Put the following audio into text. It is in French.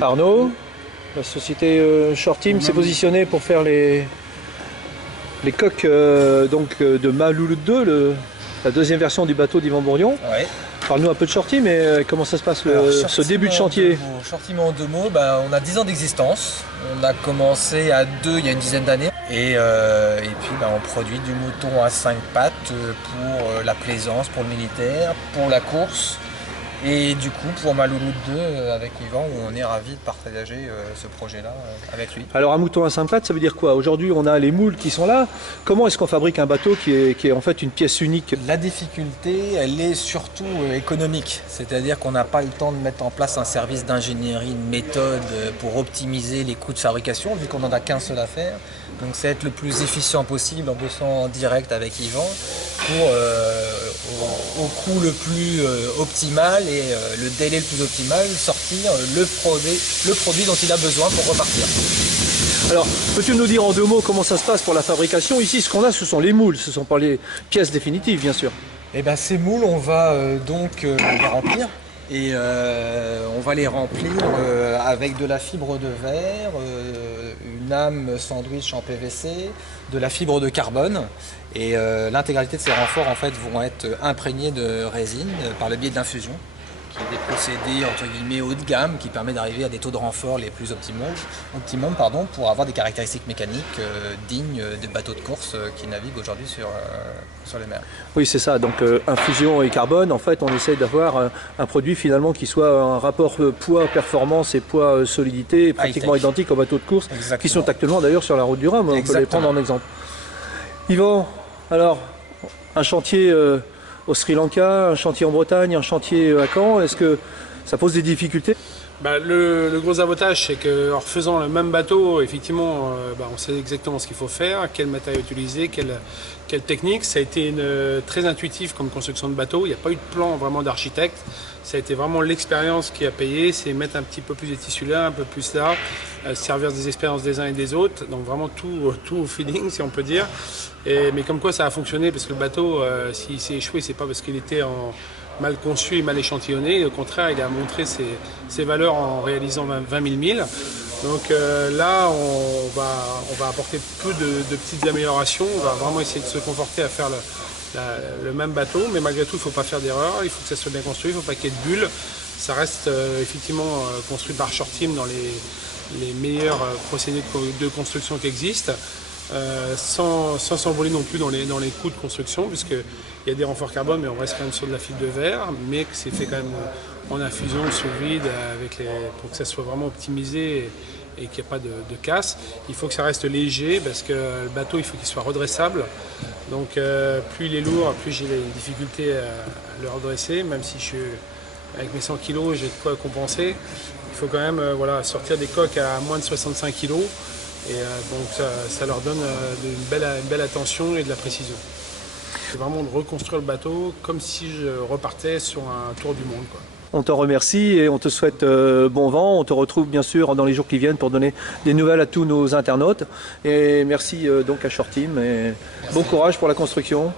Arnaud, la société Short Team s'est positionnée pour faire les coques de Malouloud 2, la deuxième version du bateau d'Yvan Bourdon. Ouais. Parle-nous un peu de Short Team et comment ça se passe ce début de chantier. Short Team en deux mots, on a 10 ans d'existence. On a commencé à 2 il y a une dizaine d'années. Et puis on produit du mouton à 5 pattes pour la plaisance, pour le militaire, pour la course. Et du coup, pour Malouloud 2, avec Yvan, on est ravis de partager ce projet-là avec lui. Alors un mouton à 5 pattes, ça veut dire quoi? Aujourd'hui, on a les moules qui sont là. Comment est-ce qu'on fabrique un bateau qui est en fait une pièce unique? La difficulté, elle est surtout économique. C'est-à-dire qu'on n'a pas le temps de mettre en place un service d'ingénierie, une méthode pour optimiser les coûts de fabrication, vu qu'on n'en a qu'un seul à faire. Donc c'est être le plus efficient possible en bossant en direct avec Yvan pour au coût le plus optimal et le délai le plus optimal sortir le produit dont il a besoin pour repartir. Alors, peux-tu nous dire en deux mots comment ça se passe pour la fabrication? Ici, ce qu'on a, ce sont les moules, ce ne sont pas les pièces définitives, bien sûr. Et bien ces moules, on va donc les remplir. Et on va les remplir avec de la fibre de verre, une âme sandwich en PVC, de la fibre de carbone. Et l'intégralité de ces renforts en fait, vont être imprégnés de résine par le biais de l'infusion, qui est des procédés entre guillemets haut de gamme qui permet d'arriver à des taux de renfort les plus optimum pour avoir des caractéristiques mécaniques dignes des bateaux de course qui naviguent aujourd'hui sur les mers. Oui, c'est ça. Donc infusion et carbone, en fait, on essaie d'avoir un produit finalement qui soit un rapport poids-performance et poids-solidité pratiquement identique aux bateaux de course. Exactement. Qui sont actuellement d'ailleurs sur la route du Rhum. On peut les prendre en exemple. Yvan, alors, un chantier au Sri Lanka, un chantier en Bretagne, un chantier à Caen, est-ce que ça pose des difficultés? Le gros avantage, c'est qu'en refaisant le même bateau, effectivement, on sait exactement ce qu'il faut faire, quel matériau utiliser, quelle technique. Ça a été très intuitif comme construction de bateau. Il n'y a pas eu de plan vraiment d'architecte. Ça a été vraiment l'expérience qui a payé. C'est mettre un petit peu plus de tissu là, un peu plus là, servir des expériences des uns et des autres. Donc vraiment tout au feeling, si on peut dire. Mais comme quoi ça a fonctionné, parce que le bateau, s'il s'est échoué, c'est pas parce qu'il était mal conçu et mal échantillonné. Au contraire, il a montré ses valeurs en réalisant 20 000 milles. Donc là, on va apporter peu de petites améliorations. On va vraiment essayer de se conforter à faire le même bateau. Mais malgré tout, il ne faut pas faire d'erreur. Il faut que ça soit bien construit. Il ne faut pas qu'il y ait de bulles. Ça reste effectivement construit par Short Team dans les meilleurs procédés de construction qui existent. Sans s'envoler non plus dans les coûts de construction, puisqu'il y a des renforts carbone, mais on reste quand même sur de la fibre de verre, mais que c'est fait quand même en infusion sous vide pour que ça soit vraiment optimisé et qu'il n'y ait pas de casse. Il faut que ça reste léger, parce que le bateau, il faut qu'il soit redressable. Donc plus il est lourd, plus j'ai une difficulté à le redresser, même si avec mes 100 kg, j'ai de quoi compenser. Il faut quand même sortir des coques à moins de 65 kg. Et donc ça leur donne une belle attention et de la précision. C'est vraiment de reconstruire le bateau comme si je repartais sur un tour du monde, quoi. On te remercie et on te souhaite bon vent. On te retrouve bien sûr dans les jours qui viennent pour donner des nouvelles à tous nos internautes. Et merci donc à Short Team et bon courage pour la construction.